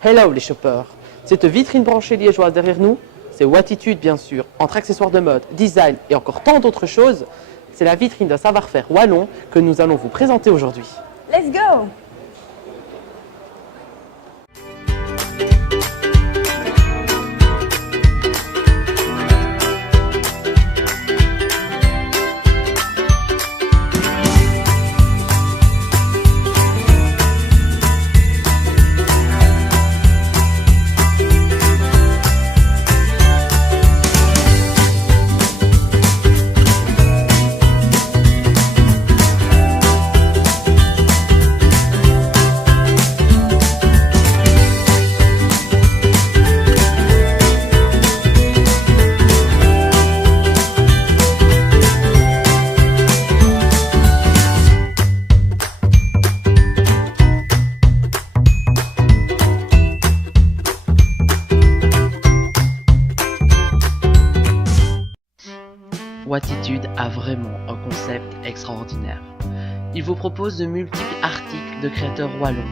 Hello les shoppers. Cette vitrine branchée liégeoise derrière nous, c'est Wattitude bien sûr. Entre accessoires de mode, design et encore tant d'autres choses, c'est la vitrine d'un savoir-faire wallon que nous allons vous présenter aujourd'hui. Let's go! Wattitude a vraiment un concept extraordinaire. Il vous propose de multiples articles de créateurs wallons,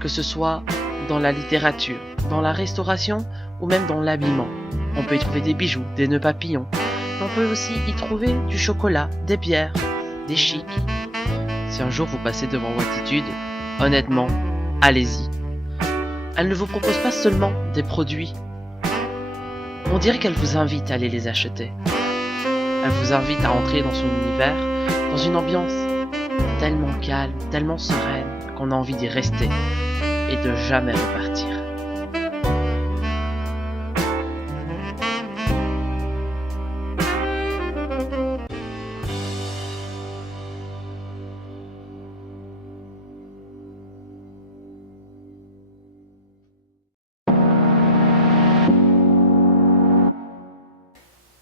que ce soit dans la littérature, dans la restauration ou même dans l'habillement. On peut y trouver des bijoux, des nœuds papillons, mais on peut aussi y trouver du chocolat, des bières, des chics. Si un jour vous passez devant Wattitude, honnêtement, allez-y. Elle ne vous propose pas seulement des produits. On dirait qu'elle vous invite à aller les acheter. Elle vous invite à entrer dans son univers, dans une ambiance tellement calme, tellement sereine, qu'on a envie d'y rester et de jamais repartir.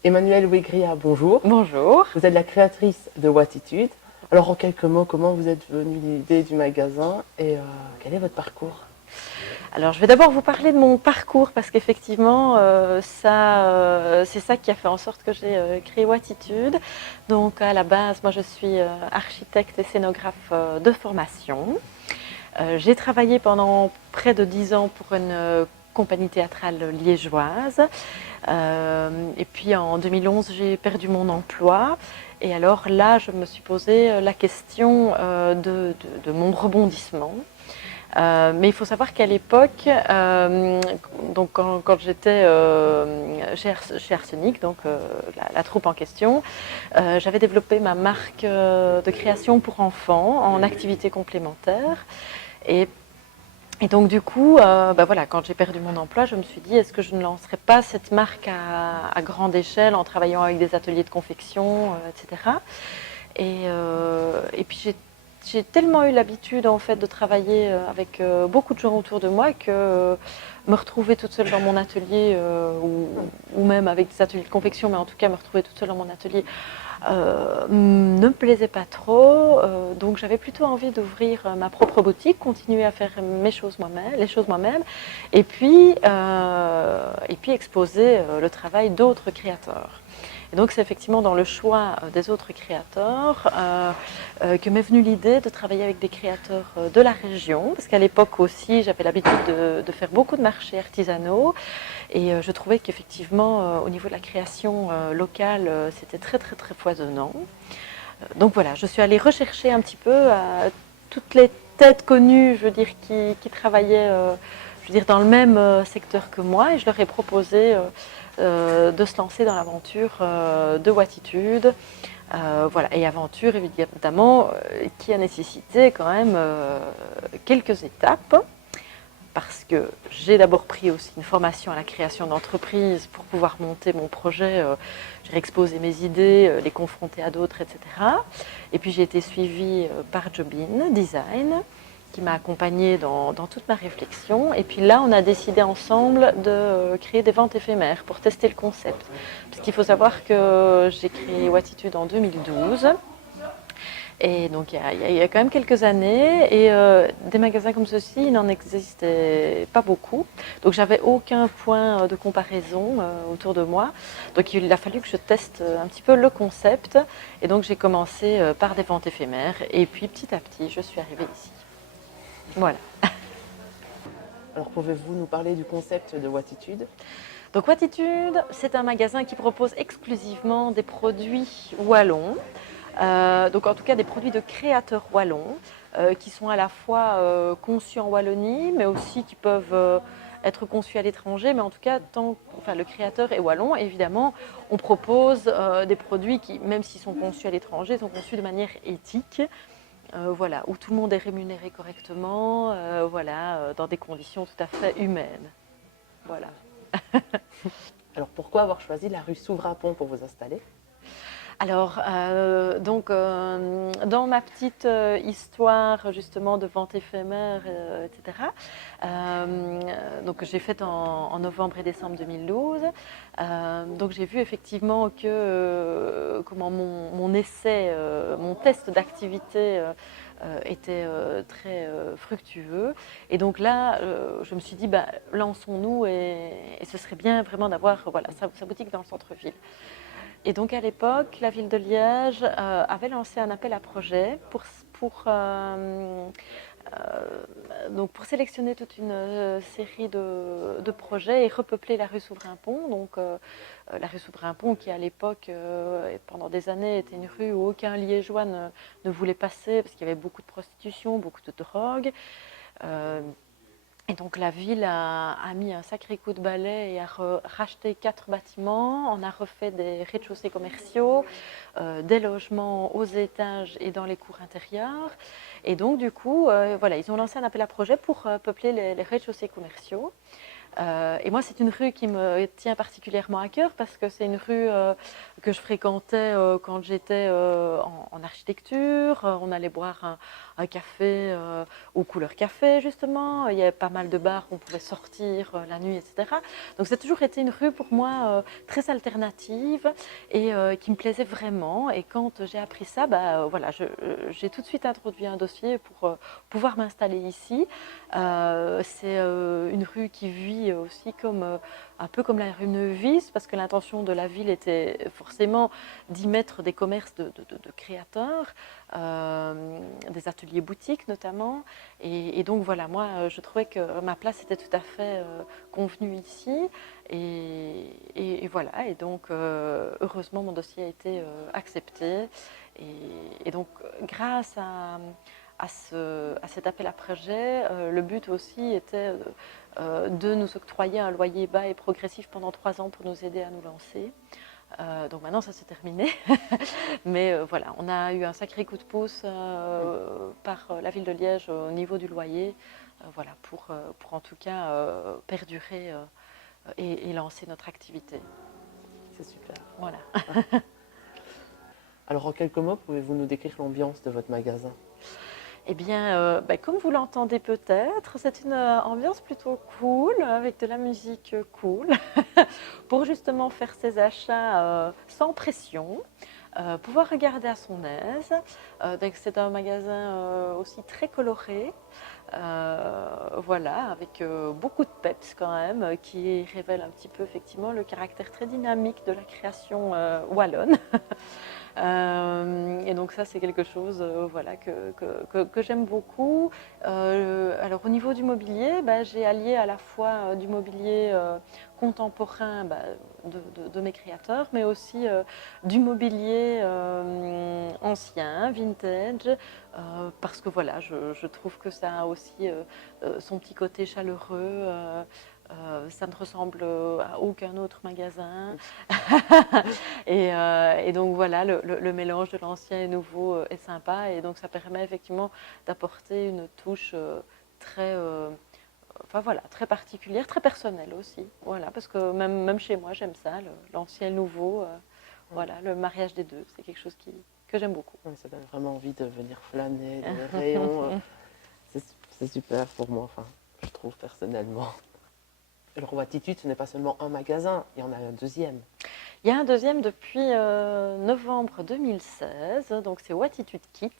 Emmanuelle Wegria, bonjour. Bonjour. Vous êtes la créatrice de Wattitude. Alors en quelques mots, comment vous êtes venue l'idée du magasin et quel est votre parcours? Alors je vais d'abord vous parler de mon parcours parce qu'effectivement c'est ça qui a fait en sorte que j'ai créé Wattitude. Donc à la base, moi je suis architecte et scénographe de formation. J'ai travaillé pendant près de 10 ans pour une compagnie théâtrale liégeoise. Et puis en 2011, j'ai perdu mon emploi. Et alors là, je me suis posé la question de mon rebondissement. Mais il faut savoir qu'à l'époque, donc quand j'étais chez Arsenic, donc la troupe en question, j'avais développé ma marque de création pour enfants en activité complémentaire. Et donc du coup, voilà, quand j'ai perdu mon emploi, je me suis dit, est-ce que je ne lancerais pas cette marque à grande échelle en travaillant avec des ateliers de confection, etc. Et puis j'ai tellement eu l'habitude en fait de travailler avec beaucoup de gens autour de moi que me retrouver toute seule dans mon atelier ou même avec des ateliers de confection, mais en tout cas me retrouver toute seule dans mon atelier ne me plaisait pas trop, donc j'avais plutôt envie d'ouvrir ma propre boutique, continuer à faire les choses moi-même, et puis exposer le travail d'autres créateurs. Et donc c'est effectivement dans le choix des autres créateurs que m'est venue l'idée de travailler avec des créateurs de la région, parce qu'à l'époque aussi j'avais l'habitude de faire beaucoup de marchés artisanaux, et je trouvais qu'effectivement au niveau de la création locale c'était très foisonnant. Donc voilà, je suis allée rechercher un petit peu toutes les têtes connues, je veux dire, qui travaillaient dans le même secteur que moi, et je leur ai proposé de se lancer dans l'aventure de Wattitude. Voilà, et aventure évidemment qui a nécessité quand même quelques étapes, parce que j'ai d'abord pris aussi une formation à la création d'entreprise pour pouvoir monter mon projet, j'ai exposé mes idées, les confronter à d'autres, etc. Et puis j'ai été suivie par Jobin Design, qui m'a accompagnée dans toute ma réflexion. Et puis là, on a décidé ensemble de créer des ventes éphémères pour tester le concept. Parce qu'il faut savoir que j'ai créé Wattitude en 2012. Et donc il y a quand même quelques années, et des magasins comme ceci, il n'en existait pas beaucoup. Donc j'avais aucun point de comparaison autour de moi. Donc il a fallu que je teste un petit peu le concept. Et donc j'ai commencé par des ventes éphémères. Et puis petit à petit, je suis arrivée ici. Voilà. Alors pouvez-vous nous parler du concept de Watitude? Donc Watitude, c'est un magasin qui propose exclusivement des produits wallons, donc en tout cas des produits de créateurs wallons, qui sont à la fois conçus en Wallonie, mais aussi qui peuvent être conçus à l'étranger, mais en tout cas, le créateur est wallon. Et évidemment, on propose des produits qui, même s'ils sont conçus à l'étranger, sont conçus de manière éthique. Voilà, où tout le monde est rémunéré correctement, dans des conditions tout à fait humaines. Voilà. Alors pourquoi avoir choisi la rue Souvrain-Pont pour vous installer? Alors, dans ma petite histoire justement de vente éphémère, etc., que j'ai faite en novembre et décembre 2012, donc j'ai vu effectivement que comment mon essai, mon test d'activité était très fructueux. Et donc là, je me suis dit, lançons-nous et ce serait bien vraiment d'avoir sa boutique dans le centre-ville. Et donc à l'époque, la ville de Liège avait lancé un appel à projet pour sélectionner toute une série de projets et repeupler la rue Souvrain-Pont. Donc la rue Souvrain-Pont qui à l'époque, et pendant des années, était une rue où aucun Liégeois ne voulait passer parce qu'il y avait beaucoup de prostitution, beaucoup de drogue. Et donc la ville a mis un sacré coup de balai et a racheté 4 bâtiments. On a refait des rez-de-chaussée commerciaux, des logements aux étages et dans les cours intérieures. Et donc du coup, ils ont lancé un appel à projet pour peupler les rez-de-chaussée commerciaux. Et moi, c'est une rue qui me tient particulièrement à cœur parce que c'est une rue que je fréquentais quand j'étais en architecture. On allait boire un café aux couleurs café, justement. Il y avait pas mal de bars où on pouvait sortir la nuit, etc. Donc, ça a toujours été une rue pour moi très alternative et qui me plaisait vraiment. Et quand j'ai appris ça, j'ai tout de suite introduit un dossier pour pouvoir m'installer ici. C'est une rue qui vit aussi un peu comme la rue Neuvis, parce que l'intention de la ville était forcément d'y mettre des commerces de créateurs, des ateliers boutiques notamment. Et donc voilà, moi je trouvais que ma place était tout à fait convenue ici. Et voilà, et donc heureusement mon dossier a été accepté. Et donc grâce à cet appel à projet, le but aussi était de nous octroyer un loyer bas et progressif pendant 3 ans pour nous aider à nous lancer. Donc maintenant ça s'est terminé, mais voilà, on a eu un sacré coup de pouce par la ville de Liège au niveau du loyer, pour en tout cas perdurer et lancer notre activité. C'est super. Voilà. Alors en quelques mots, pouvez-vous nous décrire l'ambiance de votre magasin? Eh bien, comme vous l'entendez peut-être, c'est une ambiance plutôt cool, avec de la musique cool, pour justement faire ses achats sans pression, pouvoir regarder à son aise. Donc c'est un magasin aussi très coloré, avec beaucoup de peps quand même, qui révèle un petit peu effectivement le caractère très dynamique de la création wallonne. Et donc ça c'est quelque chose que j'aime beaucoup. Alors au niveau du mobilier, j'ai allié à la fois du mobilier contemporain de mes créateurs, mais aussi du mobilier ancien, vintage, parce que je trouve que ça a aussi son petit côté chaleureux. Ça ne ressemble à aucun autre magasin. Et donc voilà, le mélange de l'ancien et nouveau est sympa. Et donc ça permet effectivement d'apporter une touche très particulière, très personnelle aussi. Voilà, parce que même chez moi, j'aime ça, l'ancien et le nouveau. Le mariage des deux, c'est quelque chose que j'aime beaucoup. Oui, ça donne vraiment envie de venir flâner dans les rayons. C'est super pour moi, je trouve personnellement. Alors Watitude, ce n'est pas seulement un magasin, il y en a un deuxième. Il y a un deuxième depuis novembre 2016, donc c'est Watitude Kids.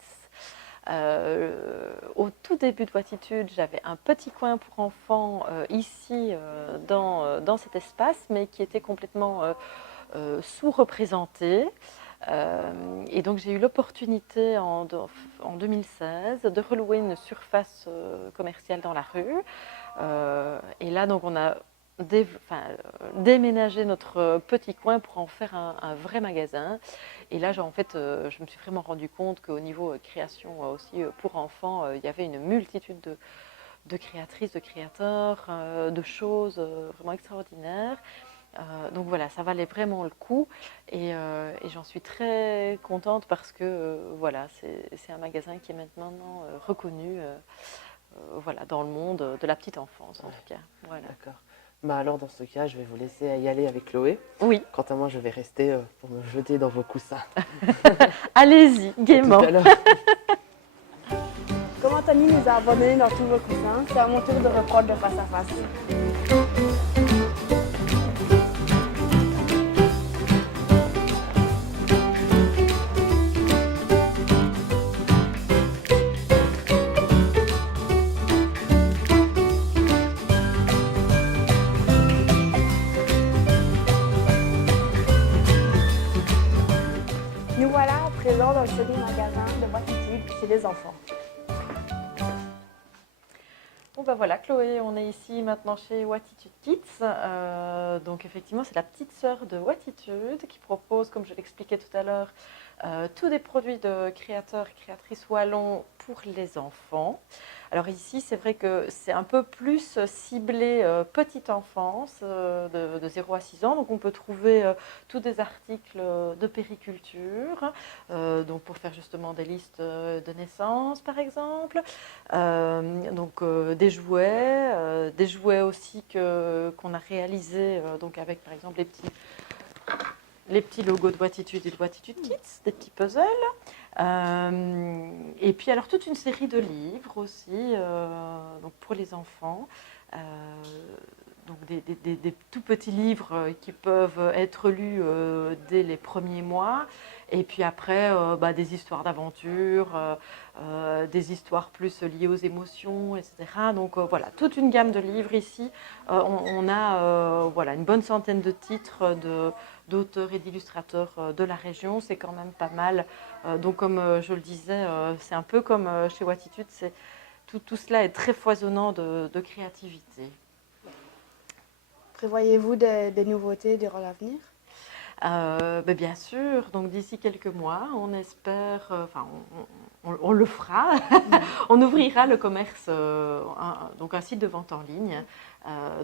Au tout début de Watitude, j'avais un petit coin pour enfants ici dans cet espace, mais qui était complètement sous-représenté. Et donc j'ai eu l'opportunité en 2016 de relouer une surface commerciale dans la rue. Et là, donc, on a déménagé notre petit coin pour en faire un vrai magasin. Et là, en fait, je me suis vraiment rendu compte qu'au niveau création aussi pour enfants, il y avait une multitude de créatrices, de créateurs, de choses vraiment extraordinaires. Donc voilà, ça valait vraiment le coup et j'en suis très contente parce que voilà, c'est un magasin qui est maintenant reconnu voilà, dans le monde de la petite enfance en tout cas. Voilà. D'accord. Bah alors dans ce cas, je vais vous laisser y aller avec Chloé. Oui, Quant à moi, je vais rester pour me jeter dans vos coussins. allez-y, gaiement. Tout à l'heure. Comme Anthony nous a abandonnés dans tous vos coussins, c'est à mon tour de reprendre le face-à-face. Nous voilà à présent dans le second magasin de Watitude chez les enfants. Bon ben voilà, Chloé, on est ici maintenant chez Watitude Kids. Donc effectivement, c'est la petite sœur de Watitude qui propose, comme je l'expliquais tout à l'heure, tous des produits de créateurs et créatrices wallons pour les enfants. Alors ici, c'est vrai que c'est un peu plus ciblé petite enfance, de 0 à 6 ans. Donc on peut trouver tous des articles de périculture, donc pour faire justement des listes de naissance par exemple. Donc des jouets aussi qu'on a réalisés donc avec par exemple les petits logos de Watitude et de Watitude Kids, des petits puzzles. Et puis alors toute une série de livres aussi donc pour les enfants. Donc des tout petits livres qui peuvent être lus dès les premiers mois. Et puis après, des histoires d'aventure, des histoires plus liées aux émotions, etc. Donc voilà, toute une gamme de livres ici. On a voilà, une bonne centaine de titres d'auteurs et d'illustrateurs de la région. C'est quand même pas mal. Donc comme je le disais, c'est un peu comme chez Watitude, tout cela est très foisonnant de créativité. Prévoyez-vous des nouveautés durant l'avenir? Bien sûr, donc d'ici quelques mois, on espère, on le fera, on ouvrira le commerce, donc un site de vente en ligne.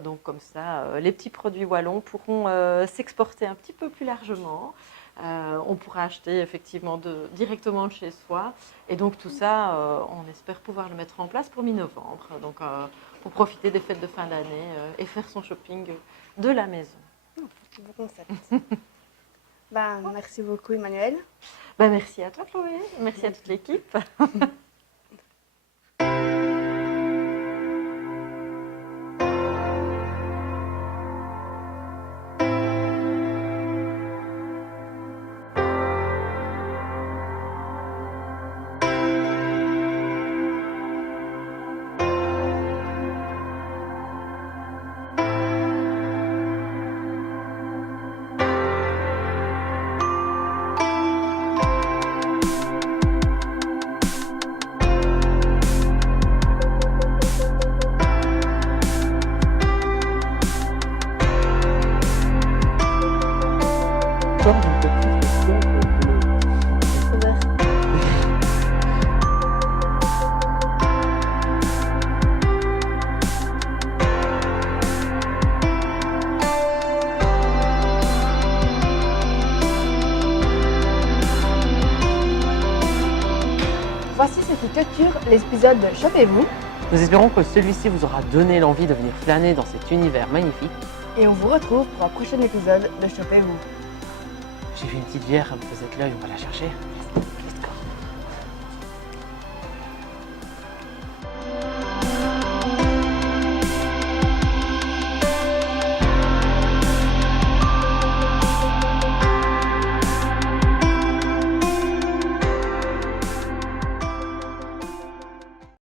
Donc comme ça, les petits produits wallons pourront s'exporter un petit peu plus largement. On pourra acheter effectivement directement de chez soi. Et donc tout ça, on espère pouvoir le mettre en place pour mi-novembre. Donc pour profiter des fêtes de fin d'année et faire son shopping de la maison. Beau concept. Merci beaucoup Emmanuel. Merci à toi Chloé, merci à toute l'équipe. Voici ce qui clôture l'épisode de Chopez-vous. Nous espérons que celui-ci vous aura donné l'envie de venir flâner dans cet univers magnifique. Et on vous retrouve pour un prochain épisode de Chopez-vous. J'ai vu une petite bière, vous êtes l'œil, on va la chercher.